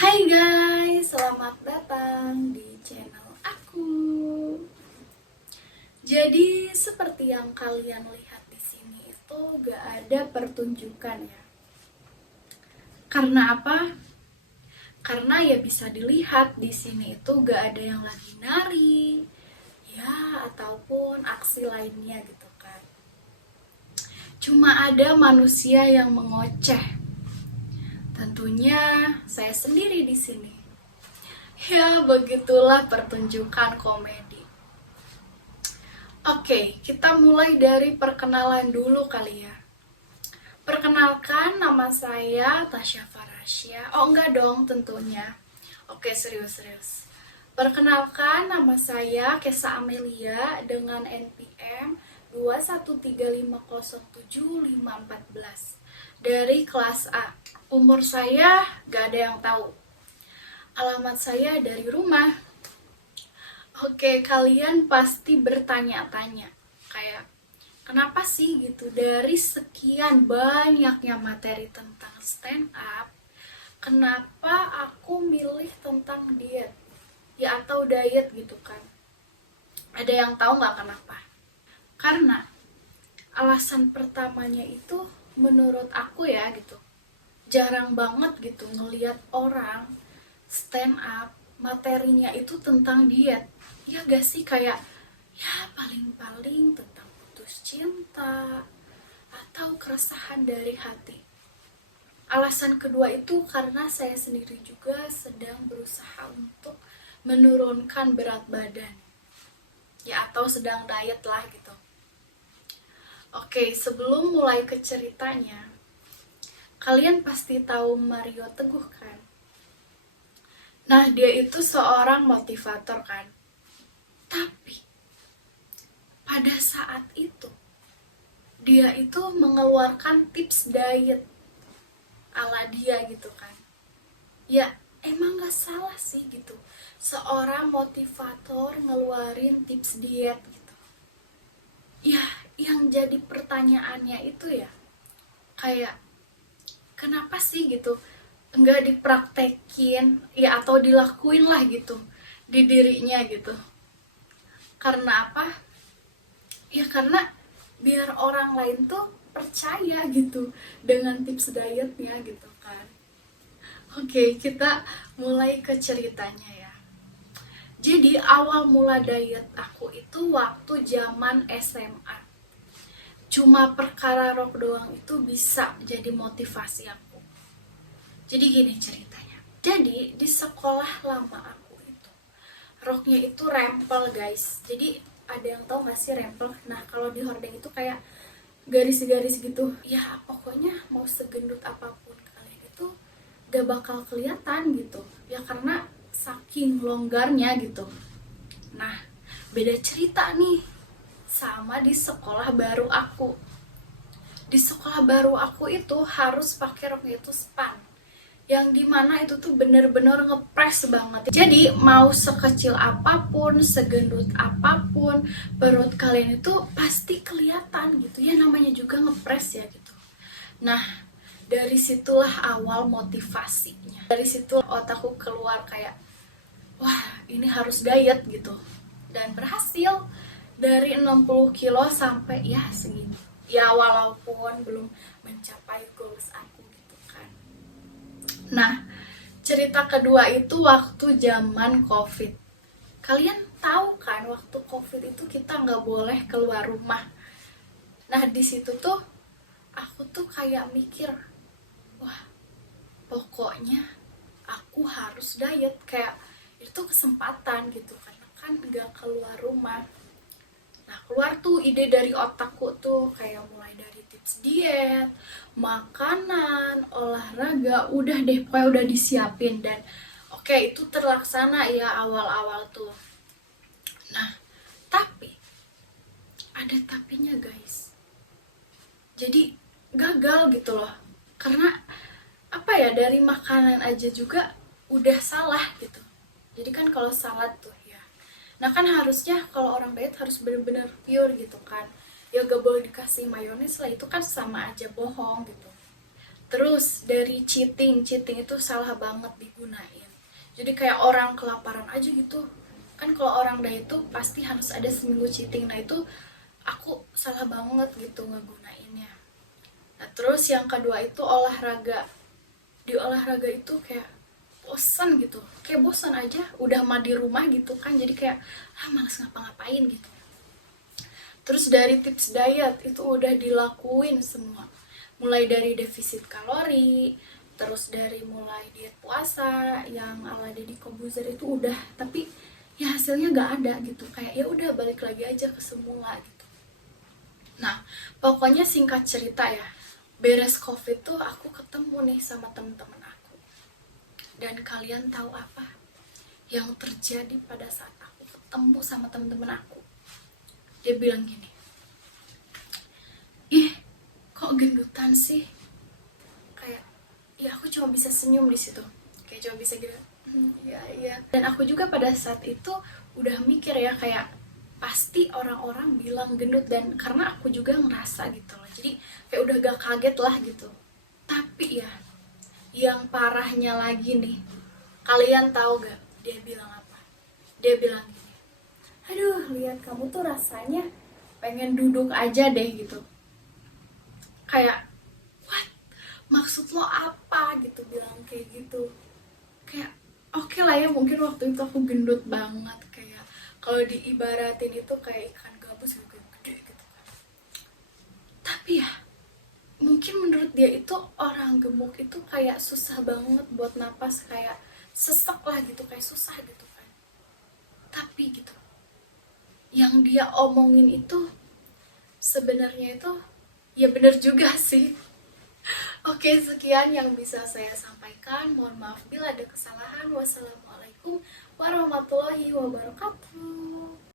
Hai guys, selamat datang di channel aku. Jadi seperti yang kalian lihat di sini itu gak ada pertunjukan ya. Karena apa? Karena ya bisa dilihat di sini itu gak ada yang lagi nari, ya ataupun aksi lainnya gitu kan. Cuma ada manusia yang mengoceh. Tentunya saya sendiri di sini. Ya, begitulah pertunjukan komedi. Oke, kita mulai dari perkenalan dulu kali ya. Perkenalkan, nama saya Tasya Farasya. Oh, enggak dong tentunya. Oke, serius-serius. Perkenalkan, nama saya Kesa Amelia dengan NPM 213507514 dari kelas A. Umur saya gak ada yang tahu. Alamat saya dari rumah. Oke, kalian pasti bertanya-tanya kayak kenapa sih gitu dari sekian banyaknya materi tentang stand up, kenapa aku milih tentang diet? Ya atau diet gitu kan. Ada yang tahu nggak kenapa? Karena alasan pertamanya itu menurut aku ya gitu. Jarang banget gitu ngelihat orang stand up materinya itu tentang diet. Ya gak sih, kayak ya paling-paling tentang putus cinta atau keresahan dari hati. Alasan kedua itu karena saya sendiri juga sedang berusaha untuk menurunkan berat badan, ya atau sedang diet lah gitu. Oke, sebelum mulai ke ceritanya, kalian pasti tahu Mario Teguh kan? Nah, dia itu seorang motivator kan. Tapi pada saat itu dia itu mengeluarkan tips diet ala dia gitu kan. Ya emang gak salah sih gitu, seorang motivator ngeluarin tips diet gitu. Ya yang jadi pertanyaannya itu ya kayak kenapa sih gitu nggak dipraktekin ya atau dilakuin lah gitu di dirinya gitu. Karena apa? Ya karena biar orang lain tuh percaya gitu dengan tips dietnya gitu kan. Oke, kita mulai ke ceritanya ya. Jadi awal mula diet aku itu waktu zaman SMA. Cuma perkara rok doang itu bisa jadi motivasi aku. Jadi gini ceritanya. Jadi di sekolah lama aku itu roknya itu rempel guys. Jadi ada yang tahu gak sih rempel? Nah kalau di hordeng itu kayak garis-garis gitu. Ya pokoknya mau segendut apapun kalian itu gak bakal kelihatan gitu. Ya karena saking longgarnya gitu. Nah beda cerita nih sama di sekolah baru aku. Di sekolah baru aku itu harus pakai roknya itu span, yang dimana itu tuh bener-bener ngepres banget. Jadi mau sekecil apapun, segendut apapun, perut kalian itu pasti kelihatan gitu ya, namanya juga ngepres ya gitu. Nah dari situlah awal motivasinya. Dari situ otakku keluar kayak wah ini harus diet gitu. Dan berhasil dari 60 kilo sampai ya segini. Ya walaupun belum mencapai goals aku gitu kan. Nah, cerita kedua itu waktu zaman COVID. Kalian tahu kan waktu COVID itu kita nggak boleh keluar rumah. Nah, di situ tuh aku tuh kayak mikir, wah, pokoknya aku harus diet. Kayak itu kesempatan gitu karena kan nggak keluar rumah. Nah, keluar tuh ide dari otakku tuh kayak mulai dari tips diet, makanan, olahraga, udah deh pokoknya udah disiapin. Dan oke, itu terlaksana ya awal-awal tuh. Nah, tapi ada tapinya guys. Jadi gagal gitu loh. Karena apa ya, dari makanan aja juga udah salah gitu. Jadi kan kalau salad tuh ya, nah kan harusnya kalau orang diet harus benar-benar pure gitu kan. Ya gak boleh dikasih mayones lah, itu kan sama aja bohong gitu. Terus dari cheating itu salah banget digunain. Jadi kayak orang kelaparan aja gitu. Kan kalau orang diet itu pasti harus ada seminggu cheating. Nah itu aku salah banget gitu ngegunainnya. Nah terus yang kedua itu olahraga. Di olahraga itu kayak bosan gitu. Kayak bosan aja udah mah di rumah gitu kan. Jadi kayak males ngapa-ngapain gitu. Terus dari tips diet itu udah dilakuin semua. Mulai dari defisit kalori, terus dari mulai diet puasa yang ala Deddy Kobuzer itu udah, tapi ya hasilnya nggak ada gitu. Kayak ya udah balik lagi aja ke semula gitu. Nah, pokoknya singkat cerita ya, beres COVID tuh aku ketemu nih sama temen-temen aku. Dan kalian tahu apa yang terjadi pada saat aku ketemu sama temen-temen aku? Dia bilang gini, ih kok gendutan sih? Kayak ya aku cuma bisa senyum di situ, kayak cuma bisa gitu. Iya iya. Dan aku juga pada saat itu udah mikir ya kayak pasti orang-orang bilang gendut, dan karena aku juga ngerasa gitu loh, jadi kayak udah gak kaget lah gitu. Tapi ya yang parahnya lagi nih, kalian tahu gak dia bilang apa? Dia bilang gini, aduh lihat kamu tuh rasanya pengen duduk aja deh gitu. Kayak what, maksud lo apa gitu bilang kayak gitu. Kayak oke lah ya, mungkin waktu itu aku gendut banget, kayak kalau diibaratin itu kayak ikan gabus yang gede gitu kan. Tapi ya mungkin menurut dia itu orang gemuk itu kayak susah banget buat napas, kayak sesek lah gitu, kayak susah gitu kan. Tapi gitu, yang dia omongin itu sebenarnya itu ya bener juga sih. Oke, sekian yang bisa saya sampaikan. Mohon maaf bila ada kesalahan. Wassalamualaikum warahmatullahi wabarakatuh.